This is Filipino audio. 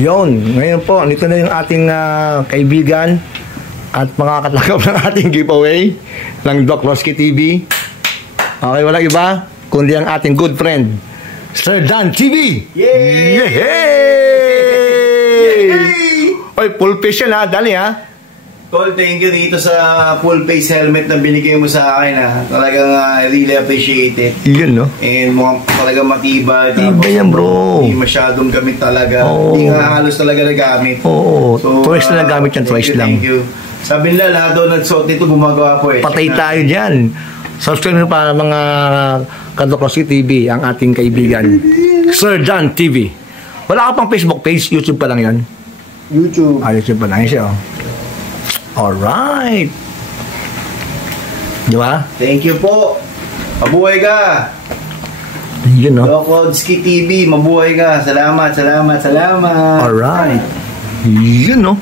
Yun, ngayon po, nito na yung ating kaibigan at mga katakap ng ating giveaway ng Doc Roski TV. Okay, walang iba, kundi ang ating good friend, Sir Dan TV! Yay! Yay! Oy, full face yan ha, dali ha. Tol, thank you dito sa full face helmet na binigay mo sa akin ha. Talagang I really appreciate it. Yun, no? And mukhang talagang matibay. Tibay yan, bro. Hindi masyadong gamit talaga. Oo. Hindi nga halos talaga nagamit. Oo, twice na nagamit yan, twice lang. Thank you. Sabi nila, lahat daw nagsuot nito, gumagawa po eh. Patay tayo dyan. Subscribe nyo para mga Doc Roski TV, ang ating kaibigan, Sir Dan TV. Wala ka pang Facebook page, YouTube pa lang yan. YouTube. YouTube pa lang yan siya, oh. Alright. Di ba? Thank you po. Mabuhay ka. Yun, no? Doc Roski TV, mabuhay ka. Salamat, salamat, salamat. Alright. Yun, no?